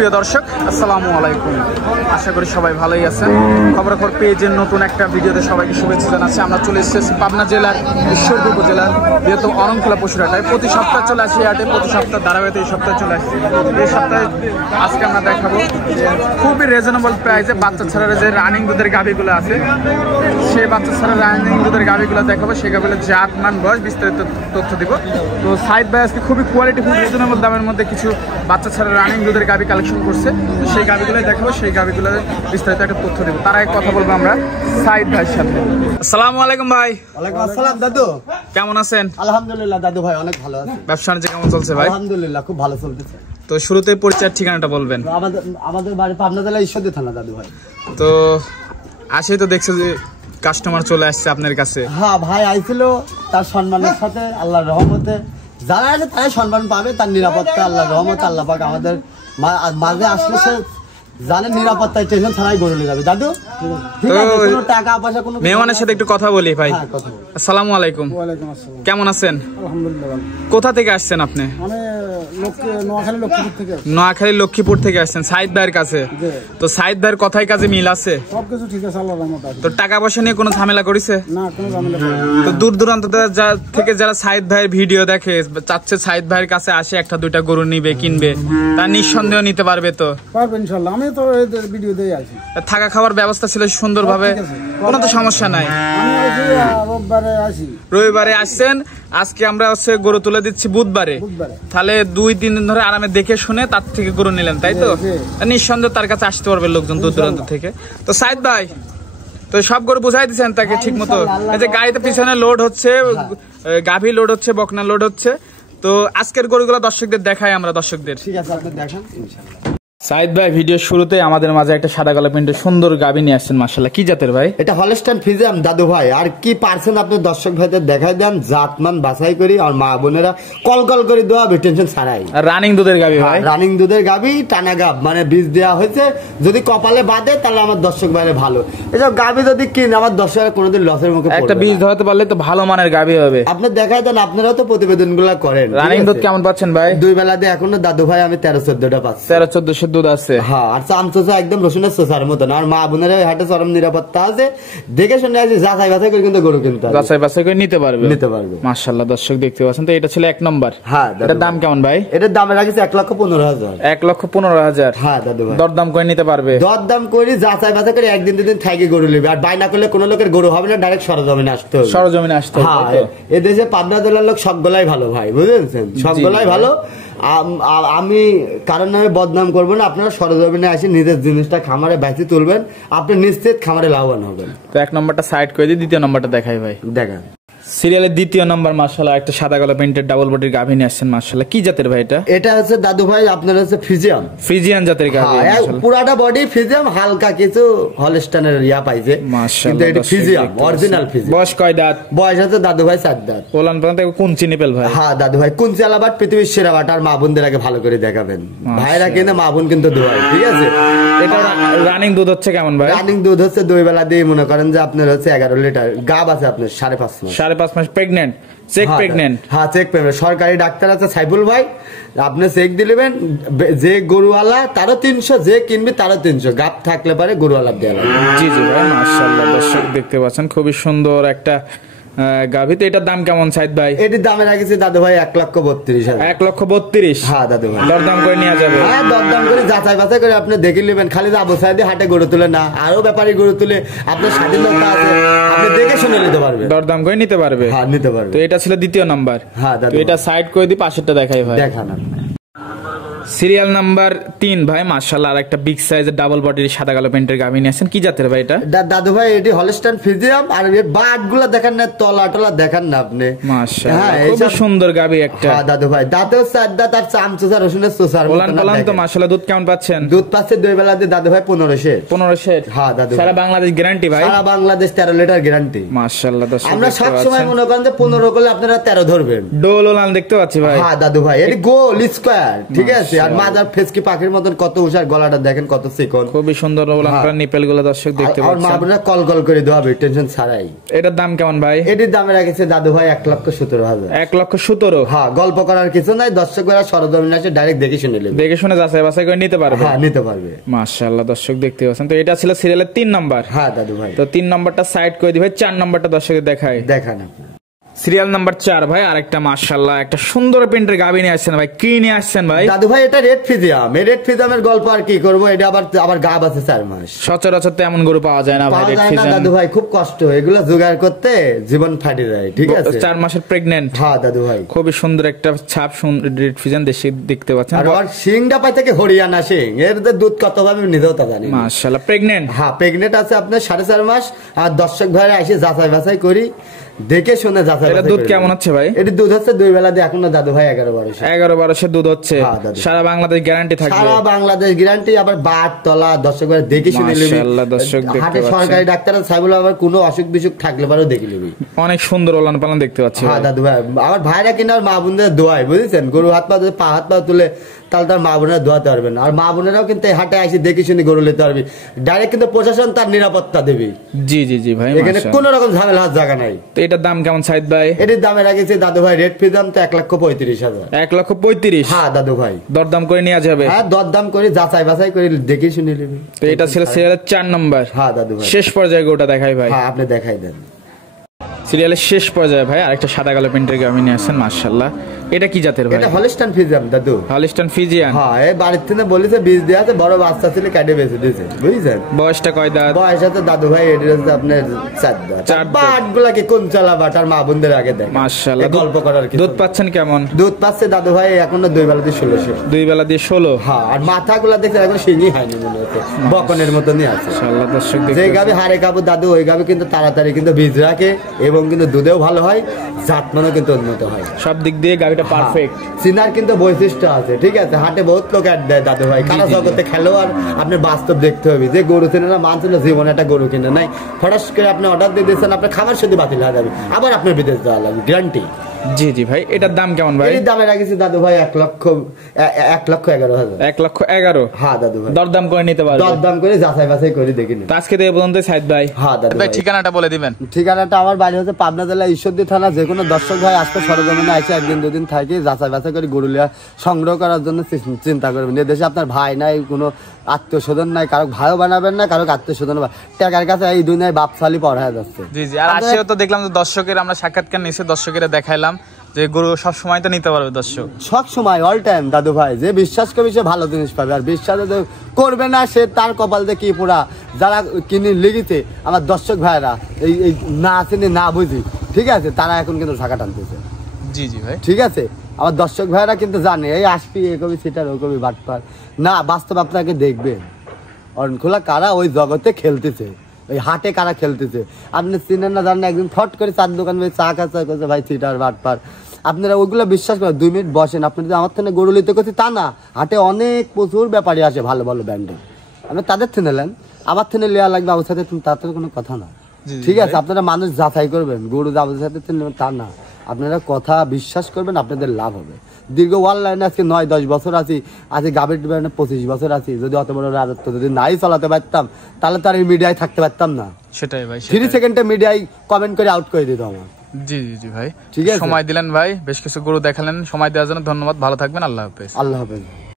সুপ্রিয় দর্শক, আসসালামু আলাইকুম। আশা করি সবাই ভালোই আছেন। খবরাখবর পেজের নতুন একটা ভিডিওতে সবাইকে শুভেচ্ছা জানাচ্ছি। আমরা চলে এসেছি পাবনা জেলার ঈশ্বরদী উপজেলার বৃহত্তম অরণখোলা পশুর হাটে। প্রতি সপ্তাহে চলে আসি হাটে, প্রতি সপ্তাহ ধারাবাহিক এই সপ্তাহে চলে আসছি। এই সপ্তাহে আজকে আমরা দেখাবো খুবই রিজনেবল প্রাইসে বাচ্চা ছাড়া যে রানিং দুধের গাভিগুলো আছে, সেই বাচ্চা ছাড়া রানিং দুধের গাভিগুলো দেখাবো। সেই গাভিগুলোর জাত মান বয়স বিস্তারিত তথ্য দিব। তো সাইদ ভাই আজকে খুবই কোয়ালিটিফুল রিজনেবল দামের মধ্যে কিছু বাচ্চা ছাড়া রানিং দুধের গাভি কালেকশন করছে। তো সেই গাভিগুলোই দেখাবো, সেই গাভিগুলোর বিস্তারিত একটা তথ্য দেবো। তার আগে কথা বলবো আমরা সাইদ ভাইয়ের সাথে। আসসালামু আলাইকুম ভাই। ওয়ালাইকুম আসসালাম দাদু, কেমন আছেন? আলহামদুলিল্লাহ দাদু ভাই, অনেক ভালো আছি। ব্যবসা বাণিজ্য কেমন চলছে ভাই? আলহামদুলিল্লাহ খুব ভালো চলতেছে। তো শুরুতে পরিচয়ের ঠিকানাটা বলবেন। আমাদের বাড়ি পাবনা জেলা ঈশ্বরদী থানা দাদু ভাই। তো আসেই তো দেখছো যে কাস্টমার চলে আসছে আপনার কাছে। হ্যাঁ ভাই আইছিল, তার সম্মানের সাথে আল্লাহর রহমতে যারা আছে তারাই সম্মান পাবে। তার নিরাপত্তা আল্লাহর রহমতে আল্লাহ পাক আমাদের মাঝে আসলে সে জানে নিরাপত্তায় টেনশন ছাড়াই গরু নিয়ে যাবে দাদু। ঠিক আছে, কোনো টাকা পয়সা কোনো মেহমানের সাথে একটু কথা বলি ভাই। আসসালামু আলাইকুম। ওয়ালাইকুম আসসালাম। কেমন আছেন? আলহামদুলিল্লাহ। কোথা থেকে আসছেন আপনি? আমি নোয়াখালী লক্ষ্মীপুর থেকে। নোয়াখালী লক্ষ্মীপুর থেকে আসছেন সাইদ ভাইয়ের কাছে। তো সাইদ ভাইয়ের কথায় কাজে মিল আছে? সবকিছু ঠিক আছে আল্লাহর রহমতে। তো টাকা পয়সা নিয়ে কোনো ঝামেলা করেছে? না, কোনো ঝামেলা নেই। তো দূর দূরান্ত থেকে যারা সাইদ ভাইয়ের ভিডিও দেখে, চাচ্ছে সাইদ ভাইয়ের কাছে আসে একটা দুইটা গরু নিবে কিনবে, তার নিঃসন্দেহ নিতে পারবে তো? পারবে ইনশাআল্লাহ। আমি তো এই ভিডিও দিয়ে আছি। থাকা খাওয়ার ব্যবস্থা ছিল সুন্দরভাবে, কোনো তো সমস্যা নাই। আমি আছি রোববারে আসি। রবিবারে আসছেন, আজকে আমরা হচ্ছে গরু তুলে দিচ্ছি বুধবারে। তাহলে 2-3 দিন ধরে আরামে দেখে শুনে তার থেকে গরু নিলেন, তাই তো? নিঃসন্দেহ তার কাছে আসতে পারবে লোকজন দূর দূরান্ত থেকে। তো সাইদ ভাই, তো সব গরু বুঝাই দিচ্ছেন তাকে ঠিক মতো? এই যে গাড়িতে পিছনে লোড হচ্ছে, গাভী লোড হচ্ছে, বকনা লোড হচ্ছে। তো আজকের গরুগুলো দর্শকদের দেখাই আমরা। দর্শকদের ঠিক আছে, আপনি দেখেন ইনশাআল্লাহ। সাইদ ভাই, ভিডিও শুরুতে আমাদের মাঝে একটা সাদা কালো প্রিন্টের সুন্দর গাভী নিয়ে আসছেন, মাশাআল্লাহ। কি জাতের ভাই? এটা হলস্টাইন ফ্রিজিয়ান দাদু ভাই। আর কি পারছেন আপনি দর্শক ভাইদের দেখাই দেন, জাতমান বাছাই করি। আর মা বোনেরা কল কল করে দেওয়া টেনশন ছাড়াই। রানিং দুধের গাভী ভাই? রানিং দুধের গাভী, টানা গাভ, মানে বীজ দেওয়া হয়েছে। যদি কপালে বাঁধে তাহলে আমার দর্শক ভাইরে ভালো। এসব গাভী যদি কিনে আমার দর্শকের কোনোদিন লসের মুখে একটা বীজ ধরাতে পারলে তো ভালো মানের গাভী হবে। আপনি দেখাই দেন, আপনারাও তো প্রতিবেদন গুলা করেন। রানিং দুধ কেমন পাচ্ছেন ভাই? 2 বেলা দিয়ে এখনো দাদু ভাই আমি 13-14টা পাচ্ছি। 13-14 দুধ আছে। হ্যাঁ, আর চামচা একদম রসুনের চোষার মতন। আর মা বোনেরা হাটে চরম নিরাপত্তা আছে। দেখে শুনে আসি, যাচাই বাছাই করে কিন্তু গরু কিনতে হবে। যাচাই বাছাই করে নিতে পারবে। মাশাআল্লাহ, দর্শক দেখতে পাচ্ছেন। তো এটা ছিল 1 নম্বর। হ্যাঁ, এটার দাম কেমন ভাই? এটার দাম রাখিছে 1,15,000। 1,15,000? হ্যাঁ দাদু ভাই, দরদাম করে নিতে পারবে? দরদাম করে যাচাই বাছাই করে 1-2 দিন থাকি গরু নেবে। আর বাই না করলে কোনো লোকের গরু হবে না, ডাইরেক্ট সরজমিনে আসতে হবে। সরজমিনে আসতে হবে। হ্যাঁ, এদেশে পাবনা জেলার লোক সবগুলাই ভালো ভাই, বুঝেছেন? সবগুলাই ভালো। আমি কারণ নামে বদনাম করবো না। আপনারা সরজমিনে আসে নিজের জিনিসটা খামারে বেঁচে তুলবেন, আপনি নিশ্চিত খামারে লাভবান হবেন। তো 1 নম্বরটা সাইড করে দিয়ে দ্বিতীয় নম্বরটা দেখাই ভাই। দেখেন সিরিয়ালের দ্বিতীয় নম্বর, মাশাআল্লাহ, একটা সাদা কালো প্রিন্টের ডাবল বডির গাভী নিয়ে আসছেন, মাশাআল্লাহ। কি জাতের ভাই এটা? এটা হচ্ছে দাদু ভাই আপনার হচ্ছে ফ্রিজিয়ান। ফ্রিজিয়ান জাতের গাভী, মাশাআল্লাহ। পুরাটা বডি ফ্রিজিয়ান, হালকা কিছু হলস্টাইনের ইয়া পাইছে, কিন্তু এটা ফ্রিজিয়ান, অরিজিনাল ফ্রিজিয়ান। বয়স কয় দাঁত? বয়স আছে দাদু ভাই 4 দাঁত। ওলান পর্যন্ত কোন চিনিপেল ভাই? হ্যাঁ দাদু ভাই, কোন চালাবাট পৃথিবীর সেরা বাট। আর মা বোনদের আগে ভালো করে দেখাবেন ভাইরা, কিন্তু মা বোন কিন্তু দোয়াই, ঠিক আছে? এটা রানিং দুধ হচ্ছে কেমন ভাই? রানিং দুধ হচ্ছে 2 বেলা দিয়ে মনে করেন যে আপনার হচ্ছে 11 লিটার। গাব আছে আপনার 5.5 মাস। 5.5 মাস প্রেগনেন্ট? Check pregnant? হ্যাঁ, চেক প্রেগনেন্ট। সরকারি ডাক্তার আছে সাইফুল ভাই, আপনি চেক দিলেন। যে গরুওয়ালা তারও 300, যে কিনবে তারও 300। গাব থাকলে পারে গরুওয়ালা দেওয়া লাগবে। জি জি ভাই, মাশাআল্লাহ। দর্শক দেখতে পাচ্ছেন খুবই সুন্দর একটা গাভী। তো এটার দাম কেমন সাইদ ভাই? এটির দামে রাখেছে দাদু ভাই 1,32,000। 1,32,000? হ্যাঁ দাদু ভাই, দরদাম করে নেওয়া যাবে? হ্যাঁ, দরদাম করে যাচাই বাছাই করে আপনি দেখে নেবেন। খালি আবু সাইদি হাটে গরু তুলে না, আরো ব্যাপারী গরু তুলে আপনার স্বাধীনতা আছে, আপনি দেখে শুনে নিতে পারবেন। দরদাম করে নিতে পারবে? হ্যাঁ, নিতে পারবে। তো এটা ছিল দ্বিতীয় নাম্বার। হ্যাঁ দাদু, এটা সাইড করে দি, পাশেরটা দেখাই ভাই। দেখান সিরিয়াল নাম্বার 3 ভাই, মাশাআল্লাহ। আর একটা বিগ সাইজের ডাবল বডির সাদা কালো প্যান্টের গাভী নিয়ে আসেন। কি জাতের ভাই এটা? দাদু ভাই এটি হলস্টাইন ফ্রিজিয়ান। আর এর বাটগুলো দেখেন না, তলা টলা দেখেন না আপনি, মাশাআল্লাহ। খুব সুন্দর গাভী একটা। হ্যাঁ দাদু ভাই, দাঁতেও 4 দাঁত, আর চামচা রসুনের চোষার ওলান পালান তো মাশাআল্লাহ। দুধ কেমন পাচ্ছেন? দুধ পাচ্ছে 2 বেলা দিয়ে দাদু ভাই 1500। 1500? হ্যাঁ দাদু, সারা বাংলাদেশ গ্যারান্টি ভাই? সারা বাংলাদেশ 13 লিটার গ্যারান্টি, মাশাআল্লাহ। আমরা সব সময় মনে করেন যে 15 করলে আপনারা 13 ধরবেন। ডোল ওলান দেখতে পাচ্ছি ভাই। হ্যাঁ দাদু ভাই, এটি গোল স্কয়ার, ঠিক আছে? আর মাজার ফেসকি পাখির মতন কত উষার, গলাটা দেখেন কত চিকন, খুবই সুন্দর ওলান পালান নিপেল গুলো দর্শক দেখতে আর পাচ্ছেন। মা বোনেরা কল কল করে দেওয়া হবে টেনশন ছাড়াই। এটার দাম কেমন ভাই? এটির দামে রাখেছে দাদু ভাই 1,17,000। 1,17,000। হ্যাঁ, গল্প করার কিছু নাই, দর্শক ভাইরা সরজমিনে এসে ডাইরেক্ট দেখে শুনে নেবে, দেখে শুনে যাচাই বাছাই করে নিতে পারবে। হ্যাঁ নিতে পারবে। মাশাআল্লাহ দর্শক দেখতে পাচ্ছেন। তো এটা ছিল সিরিয়ালের 3 নাম্বার। হ্যাঁ দাদু ভাই, তো 3 নাম্বারটা সাইড করে দিই ভাই, 4 নাম্বারটা দর্শকের দেখাই। দেখান আপনি। সিরিয়াল নাম্বার 4 ভাই, আরেকটা মাশাআল্লাহ একটা সুন্দর প্রিন্টের গাবি নিয়ে আসছেন ভাই। কি নিয়ে আসছেন ভাই? দাদু ভাই এটা রেড ফিজিয়াম। এই রেড ফিজিয়ামের গল্প আর কি করবো, এটা আবার গাব আছে 4 মাস। সচরাচর তো এমন গরু পাওয়া যায় না ভাই, পাওয়া রেড যায় না ফিজিয়ান। দাদু ভাই, খুব কষ্ট, এগুলো জোগাড় করতে জীবন ফাটে যায়। ঠিক আছে, 4 মাসের প্রেগন্যান্ট। হ্যাঁ দাদু ভাই, খুবই সুন্দর একটা ছাপ, রেড ফিজিয়ান দেশে দেখতে পাচ্ছেন। আর ওর শিংটা পাই থেকে হরিয়ানা শিং, এর যে দুধ কত ভাবে নিজেও তা জানি না। মাশাআল্লাহ প্রেগন্যান্ট। হ্যাঁ প্রেগনেন্ট আছে আপনার 4.5 মাস। আর দর্শক ভাইরা এসে যাচাই বাছাই করি, দেখে শুনে যাচাই। এটা দুধ কেমন হচ্ছে ভাই? এটি দুধ হচ্ছে 2 বেলা দিয়ে এখনো দাদু ভাই 11-12। 11-12 দুধ হচ্ছে। হ্যাঁ, দাদু। সারা বাংলাদেশ গ্যারান্টি থাকবে। সারা বাংলাদেশ গ্যারান্টি, আবার বাট তলা দর্শক ভাইরা দেখে শুনে নিবি। মাশাআল্লাহ দর্শক দেখতে হাটে পাচ্ছেন। সরকারি ডাক্তার সাহেবুল আবার কোনো অসুখ বিসুখ থাকলে পারেও দেখে নিবি। অনেক সুন্দর ওলান পালান দেখতে পাচ্ছি। হ্যাঁ দাদু ভাই, আমার ভাইরা কিনা আর মা বোনদের দোয়ায়, বুঝেছেন, গরু হাত পা পা হাত পা তুলে তাহলে তার মা বোনেরা দোয়াতে পারবেন। আর মা বোনেরাও কিন্তু এই হাটে এসে দেখে শুনে গরু নিতে পারবি। ডাইরেক্ট কিন্তু প্রশাসন তার নিরাপত্তা দেবে। জি জি জি ভাই, এখানে মাশাআল্লাহ। কোন রকম ঝামেলা হওয়ার জায়গা নাই। তো এটার দাম কেমন সাইদ ভাই? এটির দামে রাখেছে দাদু ভাই রেড ফিজাম তো 1,35,000। 1,35,000। হ্যাঁ দাদু ভাই, দরদাম করে নেওয়া যাবে। হ্যাঁ দরদাম করে যাচাই বাছাই করে দেখে শুনে নেবে। তো এটা ছিল সিরিয়ালের 4 নাম্বার। হ্যাঁ দাদু ভাই, শেষ পর্যায়ে গোটা দেখাই ভাই। হ্যাঁ আপনি দেখাই দেন। সিরিয়ালের শেষ পর্যায়ে ভাই আরেকটা সাদা কালো প্রিন্টের গাবি নিয়ে আসছেন মাশাআল্লাহ। এটা কি জাতের ভাই? এটা হলস্টাইন ফিজিয়াম দাদু। Holstein Friesian. হ্যাঁ, এই বাড়ির থেকে বলেছে বীজ দেওয়া আছে, বড় বাচ্চা ছিল কেটে বেঁচে দিয়েছে, বুঝছেন। বয়সটা কয় দাঁত? বয়স আছে দাদু ভাই এটি হচ্ছে আপনার 4 দাঁত। 4 দাঁত। বাট গুলা কি কোন চালা বাট, আর মা বোনদের আগে দেখ মাশাআল্লাহ। গল্প করার কি। দুধ পাচ্ছেন কেমন? দুধ পাচ্ছে দাদু ভাই এখনো 2 বেলা দিয়ে 1600। 2 বেলা দিয়ে 16। হ্যাঁ, আর মাথা গুলা দেখে এখন শিঙই হয়নি মনে হচ্ছে, বকনের মতনই আছে। মাশাআল্লাহ দর্শক যে দেখতে গাবি হারে কাবু দাদু, ওই গাবি কিন্তু তাড়াতাড়ি কিন্তু বীজ রাখে এবং কিন্তু দুধেও ভালো হয়, জাতমানও কিন্তু উন্নত হয়। সব দিক দিয়ে গাবিটা পারফেক্ট। চিনার কিন্তু বৈশিষ্ট্য আছে। ঠিক আছে, হাটে বহুত লোক অ্যাড দেয় দাদু ভাই, কারা জগতে খেলো। আর আপনি বাস্তব দেখতে হবে, যে গরু কিনে না মানছে না, জীবনে একটা গরু কিনে নাই, হঠাৎ করে আপনি অর্ডার দিয়ে দিচ্ছেন, আপনার খাবার শুধু বাতিল হয়ে যাবে, আবার আপনার বিদেশ যাওয়া লাগবে, গ্যারান্টি। জি জি ভাই, এটার দাম কেমন ভাই? এর দামে রাখেছি দাদু ভাই 1,11,000। 1,11,000। হ্যাঁ দাদু ভাই, দরদাম করে নিতে পারবে। দরদাম করে যাচাই বাছাই করে দেখে নিন। তো আজকে তো এই পর্যন্ত সাইদ ভাই। হ্যাঁ দাদু ভাই, ঠিকানাটা বলে দিবেন। ঠিকানাটা আমার বাড়ি হচ্ছে পাবনা জেলা ঈশ্বরদী থানা। যে কোনো দর্শক ভাই আসতে সরজমিনে আসে 1-2 দিন থাকি, যাচাই বাছাই করে গরুলিয়া সংগ্রহ করার জন্য চিন্তা করবেন। এ দেশে আপনার ভাই নাই, কোনো আত্মীয় স্বজন নাই, কারো ভাইও বানাবেন না, কারো আত্মীয় স্বজন টাকার কাছে এই দুনিয়ায় বাপশালী পড়া যাচ্ছে। জি জি, আর আসেও তো দেখলাম যে দর্শকের আমরা সাক্ষাৎকার নিয়েছি, দর্শকের দেখাইলাম যে গরু সব সময় তো নিতে পারবে দর্শক, সব সময় অল টাইম দাদু ভাই। যে বিশ্বাস করবে সে ভালো জিনিস পাবে, আর বিশ্বাস করবে না সে তার কপাল দিয়ে কি পুরা। যারা কিনে লিগিতে আমার দর্শক ভাইরা এই না চিনি না বুঝি, ঠিক আছে, তারা এখন কিন্তু ঢাকা টানতেছে। জি জি ভাই, ঠিক আছে, আমার দর্শক ভাইরা কিন্তু জানে এই আসবি এ কবি সিটার ও কবি বাটপার না, বাস্তব আপনাকে দেখবেন অনখোলা কারা ওই জগতে খেলতেছে, ওই হাটে কারা খেলতেছে আপনি চিনেন না জানেন। একদিন ফট করে 4 দোকান চা খাচ্ছে করছে ভাই সিটার বাটপার, আপনারা ওইগুলো বিশ্বাস করেন। 2 মিনিট বসেন, আপনি যদি আমার থেকে গরু লিতে করছি তা না, হাটে অনেক প্রচুর ব্যাপারী আসে ভালো ভালো ব্র্যান্ডের, আপনি তাদের থেকে নেন, আমার থেকে নেওয়া লাগবে আমার সাথে, তাদের কোনো কথা না। ঠিক আছে, আপনারা মানুষ যাচাই করবেন, গরু আমাদের সাথে নেবেন তা না, আপনারা কথা বিশ্বাস করবেন, আপনাদের লাভ হবে। দীর্ঘ অনলাইনে আজকে 9-10 বছর আছি, আজকে গাভীর 25 বছর আছি। যদি অত বড় রাজত্ব যদি নাই চালাতে পারতাম, তাহলে তার এই মিডিয়ায় থাকতে পারতাম না। সেটাই ভাই, 3 সেকেন্ডে মিডিয়ায় কমেন্ট করে আউট করে দিত আমার। জি জি জি ভাই, ঠিক আছে, সময় দিলেন ভাই, বেশ কিছু গরু দেখালেন, সময় দেওয়ার জন্য ধন্যবাদ। ভালো থাকবেন, আল্লাহ হাফেজ। আল্লাহ হাফেজ।